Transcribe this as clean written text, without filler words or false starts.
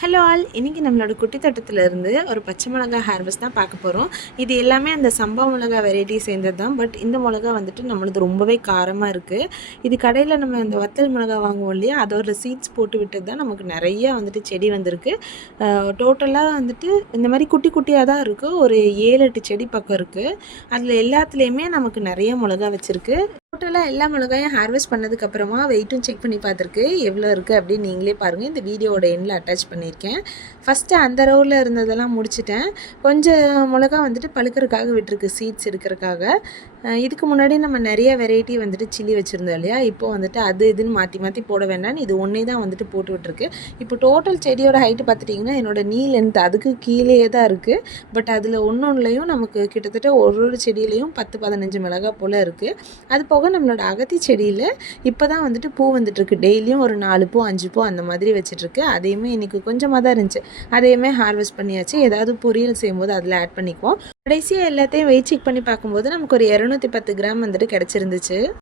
Hello all, இன்றைக்கி நம்மளோட குட்டி தோட்டத்திலேருந்து ஒரு பச்சை மிளகா ஹார்வெஸ்ட் தான் பார்க்க போகிறோம். இது எல்லாமே அந்த சம்பா மிளகா வெரைட்டி சேர்ந்தது தான். பட் இந்த மிளகா வந்துட்டு நம்மளது ரொம்பவே காரமாக இருக்குது. இது கடையில் நம்ம இந்த வத்தல் மிளகா வாங்குவோம் இல்லையா, அதோட சீட்ஸ் போட்டு விட்டது தான் நமக்கு நிறையா வந்துட்டு செடி வந்திருக்கு. டோட்டலாக வந்துட்டு இந்த மாதிரி குட்டி குட்டியாக தான் இருக்குது. ஒரு 7-8 செடி பக்கம் இருக்குது. அதில் எல்லாத்துலேயுமே நமக்கு நிறைய மிளகா வச்சுருக்கு. டோட்டலாக எல்லா மிளகாயும் ஹார்வெஸ்ட் பண்ணதுக்கப்புறமா வெயிட்டும் செக் பண்ணி பார்த்துருக்கு எவ்வளோ இருக்குது அப்படின்னு நீங்களே பாருங்கள். இந்த வீடியோவோட எண்ணில் அட்டாச் பண்ணியிருக்கேன். ஃபஸ்ட்டு அந்த ரோவில் இருந்ததெல்லாம் முடிச்சிட்டேன். கொஞ்சம் மிளகா வந்துட்டு பழுக்கிறதுக்காக விட்டுருக்கு, சீட்ஸ் எடுக்கிறதுக்காக. இதுக்கு முன்னாடி நம்ம நிறைய வெரைட்டி வந்துட்டு சில்லி வச்சுருந்தோம் இல்லையா, இப்போது வந்துட்டு அது இதுன்னு மாற்றி மாற்றி போட வேண்டாம்னு இது ஒன்றே தான் வந்துட்டு போட்டு விட்டுருக்கு. இப்போ டோட்டல் செடியோட ஹைட்டு பார்த்துட்டிங்கன்னா என்னோடய நீ லென்த் அதுக்கு கீழேயே தான் இருக்குது. பட் அதில் ஒன்றுலையும் நமக்கு கிட்டத்தட்ட ஒரு செடியிலையும் 10-15 மிளகா போல் இருக்குது. அது போக நம்மளோட அகத்தி செடியில் இப்போ தான் வந்துட்டு பூ வந்துட்டுருக்கு. டெய்லியும் ஒரு 4 பூ 5 பூ அந்த மாதிரி வச்சிட்ருக்கு. அதையுமே இன்றைக்கி கொஞ்சமாக தான் இருந்துச்சு, அதையுமே ஹார்வெஸ்ட் பண்ணியாச்சு. ஏதாவது பொரியல் செய்யும்போது அதில் ஆட் பண்ணிக்குவோம். கடைசியாக எல்லாத்தையும் வெயிட் செக் பண்ணி பார்க்கும்போது நமக்கு ஒரு 210 கிராம் வந்துட்டு கிடச்சிருந்துச்சு.